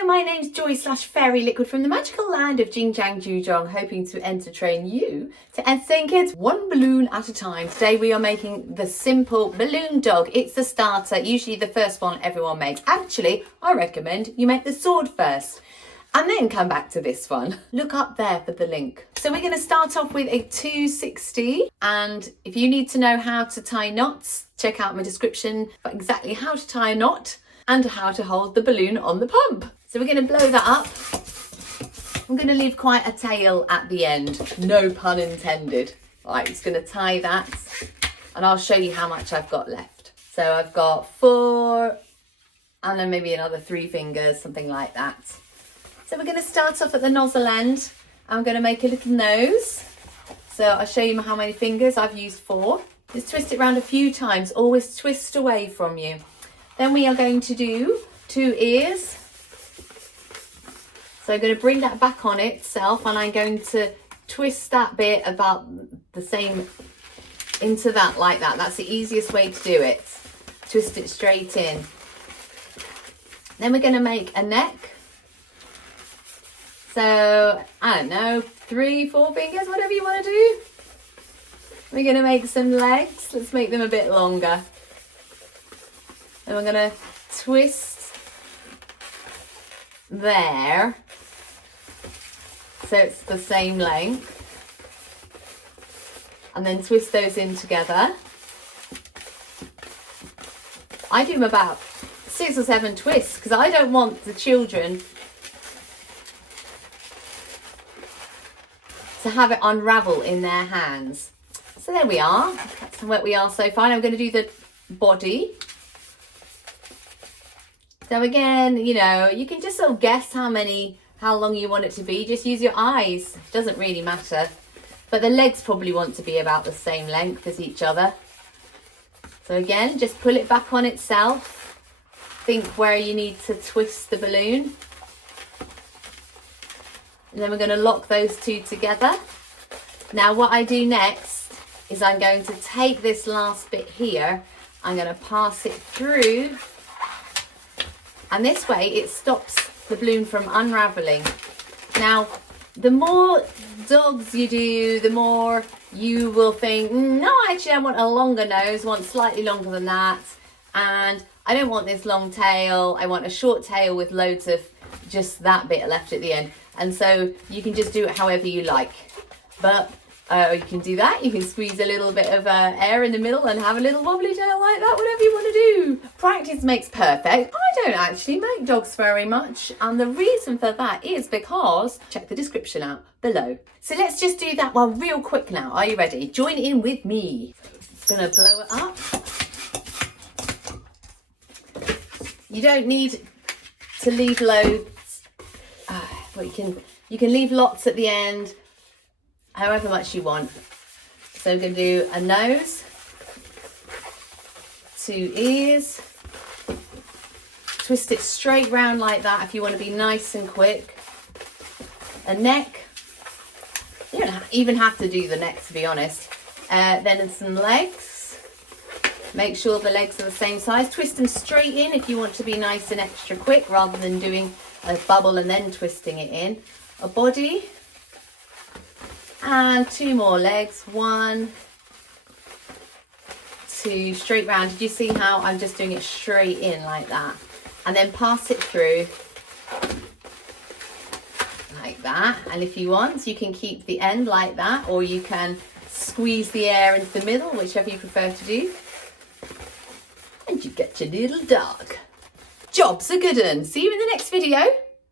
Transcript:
Hello, my name's Joy /Fairy Liquid from the magical land of JingJangJooJong, hoping to entertain you to entertain kids one balloon at a time. Today we are making the simple balloon dog. It's the starter, usually the first one everyone makes. Actually, I recommend you make the sword first and then come back to this one. Look up there for the link. So we're going to start off with a 260, and if you need to know how to tie knots, check out my description for exactly how to tie a knot and how to hold the balloon on the pump. So we're going to blow that up. I'm going to leave quite a tail at the end, no pun intended. Right, just going to tie that and I'll show you how much I've got left. So I've got 4 and then maybe another 3 fingers, something like that. So we're going to start off at the nozzle end. I'm going to make a little nose. So I'll show you how many fingers. I've used 4. Just twist it around a few times, always twist away from you. Then we are going to do 2 ears. So I'm going to bring that back on itself and I'm going to twist that bit about the same into that like that. That's the easiest way to do it. Twist it straight in. Then we're going to make a neck. So, I don't know, 3, 4 fingers, whatever you want to do. We're going to make some legs. Let's make them a bit longer. And we're going to twist there so it's the same length, and then twist those in together. I do them about 6 or 7 twists because I don't want the children to have it unravel in their hands. So there we are. That's where we are so far. I'm going to do the body. So again, you know, you can just sort of guess how long you want it to be. Just use your eyes. It doesn't really matter. But the legs probably want to be about the same length as each other. So again, just pull it back on itself. Think where you need to twist the balloon. And then we're going to lock those 2 together. Now what I do next is I'm going to take this last bit here. I'm going to pass it through. And this way it stops the balloon from unraveling. Now, the more dogs you do, the more you will think, no, actually I want a longer nose, I want slightly longer than that. And I don't want this long tail. I want a short tail with loads of just that bit left at the end. And so you can just do it however you like. But you can do that. You can squeeze a little bit of air in the middle and have a little wobbly tail like that, whatever you want to do. Practice makes perfect. I don't actually make dogs very much. And the reason for that is because, check the description out below. So let's just do that one real quick now. Are you ready? Join in with me. I'm going to blow it up. You don't need to leave loads. Well, you can leave lots at the end, however much you want. So we're going to do a nose, 2 ears, twist it straight round like that if you want to be nice and quick. A neck, you don't even have to do the neck to be honest. Then some legs, make sure the legs are the same size. Twist them straight in if you want to be nice and extra quick rather than doing a bubble and then twisting it in. A body. And 2 more legs, 1, 2, straight round. Did you see how I'm just doing it straight in like that? And then pass it through like that. And if you want, you can keep the end like that, or you can squeeze the air into the middle, whichever you prefer to do. And you get your little dog. Job's a good one. See you in the next video.